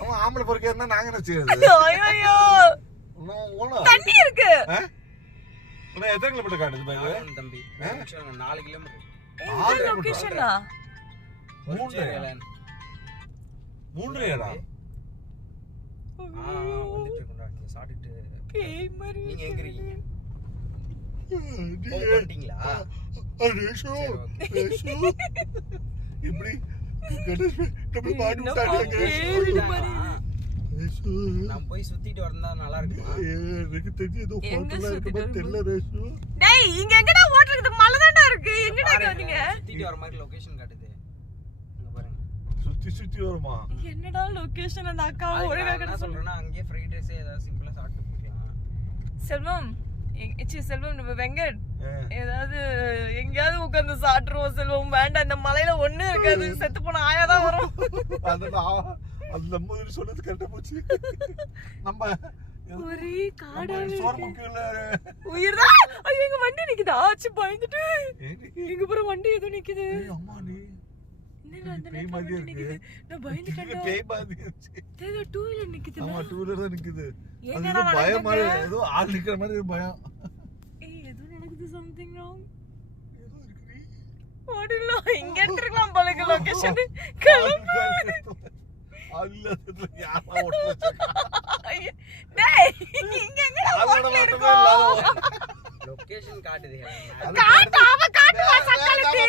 அவன் ஆம்பளை பொறுக்க இருந்தா நாங்க என்ன செய்யறது? ஐயோ தண்ணி இருக்கு. எத்தனை கிலோமீட்டர் காட்டுது பாரு தம்பி? 4 கிலோமீட்டர். இந்த லொகேஷனா? 3 ஏடா. வந்துட்டு இருக்கோம்டா. நீங்க சாப்பிட்டுட்டு பேய் மாதிரி நீங்க எங்க இருக்கீங்க? நீ போறீங்களா? ரேஷோ இப்படி கணேஷ் நம்ம பாடி விட்டாங்க. நான் போய் சுத்திட்டு வந்தா நல்லா இருக்குமா? எனக்கு தெரிஞ்சு ஏதோ ஹோட்டல்ல இருக்குமா தெரியல ரேஷோ. டேய் இங்க எங்கடா ஹோட்டல் இருக்கு? மலை தான்டா இருக்கு. எங்கடா வந்தீங்க? சுத்திட்டு வர மாதிரி லொகேஷன் காட்டுது. இங்க பாருங்க. சுத்தி வருமா? என்னடா லொகேஷன்? அந்த அக்கா ஒழுங்கா என்ன சொல்றேன்னா அங்கேயே ஃப்ரைட் ரைஸ் ஏதாவது சிம்பிளா சாப்பிட்டு போயிடலாம். செல்வம் செல்வம் நம்ம வெங்கட் ஏதாவது எங்கயாவது உட்கார்ந்து சாப்பிட்டுருவோம் செல்வம். வேண்டாம், இந்த மலையில ஒண்ணு இருக்காது. செத்து போன ஆயாதான் வரும். அது நம்ம சொன்னது கரெக்டா போச்சு. நம்ம ஒரே காடா உயிர்தான். ஐயோ எங்க வண்டி நிக்குது. ஆச்சு பயந்துட்டு எங்க போற வண்டி ஏதோ நிக்குது. அம்மா நீ என்னடா அந்த நேரத்துல வண்டி நிக்குது? நான் பயந்துட்டேன். பேய் மாதிரி இருந்துச்சு. ஏதோ டூ வீலர் நிக்குது. ஆமா டூ வீலர் தான் நிக்குது. என்னடா அது பயம் மாதிரி ஏதோ ஆள் நிக்கிற மாதிரி ஒரு பயம். ஏய் ஏதோ நடக்குது. Something wrong. ஏதோ இருக்குடி. ஓடில இங்க எடுத்துக்கலாம் போல இருக்கு லொகேஷன். அல்லதுல யாரா ஓட்டல. டேய் இங்க எங்கடா ஹோட்டல் இருக்கு? லொகேஷன் காட்டுது. காட்டாவ காட்டுவா சக்கலத்தி.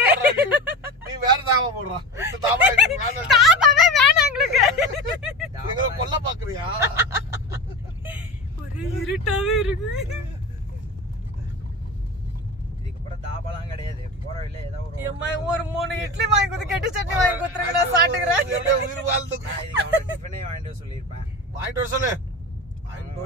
நீ வேற தாவ போடுறா. இந்த தாவ தாவவே வேணாம் எங்களுக்கு. நீங்க கொல்ல பாக்குறியா? ஒரே இருட்டாவே இருக்கு. இதுக்கு அப்புறம் தாபாலாம் கிடையாது. போற வழியில ஏதாவது ஒரு 3 இட்லி வாங்கி கொடுத்து கெட்டி சட்னி வாங்கி கொடுத்துருங்க. நான் சாப்பிட்டுக்கிறேன். எப்படியே உயிர் வாழ்ந்து இதுக்கு அவன் டிஃபனே வாங்கிட்டு சொல்லியிருப்பேன். வாங்கிட்டு வர சொல்லு. வாங்கிட்டு